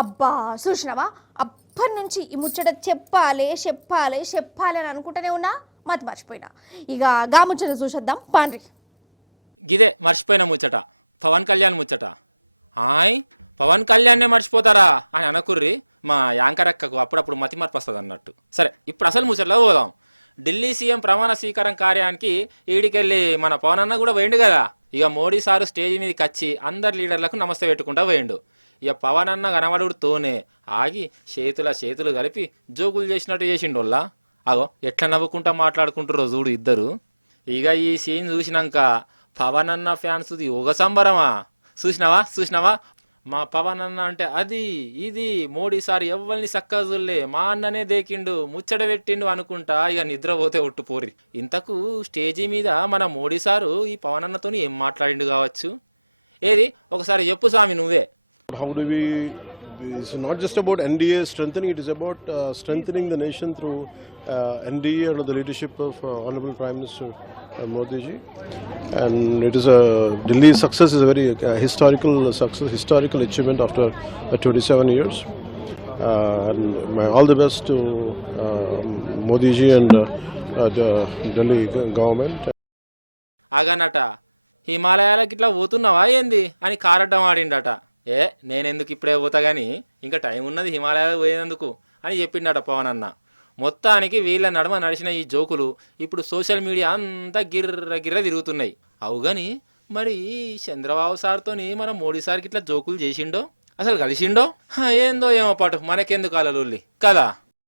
అబ్బా చూసినావా, అప్పటి నుంచి ఈ ముచ్చట చెప్పాలి చెప్పాలి చెప్పాలి అని అనుకుంటూనే ఉన్నా, మతి మర్చిపోయినా. ఇక గా ముచ్చట చూసేద్దాం పాండ్రి. గిదే మర్చిపోయిన ముచ్చట, పవన్ కళ్యాణ్ ముచ్చట. హాయ్, పవన్ కళ్యాణ్నే మర్చిపోతారా అని అనకుర్రి, మా యాంకర్ అక్కకు అప్పుడప్పుడు మతి మార్పు వస్తుంది అన్నట్టు. సరే, ఇప్పుడు అసలు ముచ్చట్లో పోదాం. ఢిల్లీ సీఎం ప్రమాణ స్వీకారం కార్యానికి ఈడికెళ్ళి మన పవన్ అన్న కూడా పోయిండు కదా. ఇక మోడీ సారు స్టేజ్ మీదకి వచ్చి అందరు లీడర్లకు నమస్తే పెట్టుకుంటా పోయిండు. ఇక పవన్ అన్న కనబడుతోనే ఆగి చేతులు కలిపి జోకులు చేసినట్టు చేసిండోళ్ళ. అగో ఎట్లా నవ్వుకుంటా మాట్లాడుకుంటారో చూడు ఇద్దరు. ఇక ఈ సీన్ చూసినాక పవన్ అన్న ఫ్యాన్స్ది ఒక సంబరమా. చూసినావా మా పవన్ అన్న అంటే అది ఇది మోడీ సార్ ఎవ్వరిని సక్కగా చూడలే, మా అన్ననే దేకిండు ముచ్చట పెట్టిండు అనుకుంటా ఇక నిద్రపోతే ఒట్టు పోరి. ఇంతకు స్టేజీ మీద మన మోడీ సారు ఈ పవన్ అన్నతో ఏం మాట్లాడిండు కావచ్చు. ఏది ఒకసారి చెప్పు స్వామి నువ్వే. How do we? It's not just about NDA strengthening; it is about strengthening the nation through NDA under the leadership of Honorable Prime Minister Modi ji. And it is Delhi's success is a very historical success, historical achievement after 27 years. And all the best to Modi ji and the Delhi government. అగనట హిమాలయాలకు ఇట్లా పోతున్నావా ఏంది అని కారడ్డం ఆడిండట. నేనెందుకు ఇప్పుడే పోతా కానీ ఇంకా టైం ఉన్నది హిమాలయాలకు పోయేందుకు అని చెప్పిండట పవన్ అన్న. మొత్తానికి వీళ్ళ నడుమ నడిచిన ఈ జోకులు ఇప్పుడు సోషల్ మీడియా అంతా గిర్ర తిరుగుతున్నాయి. అవు కానీ మరి చంద్రబాబు సార్తోని మన మోడీ సార్కి ఇట్లా జోకులు చేసిండో, అసలు కలిసిండో ఏందో ఏమో పాటు మనకెందుకు అలలుల్లి కదా.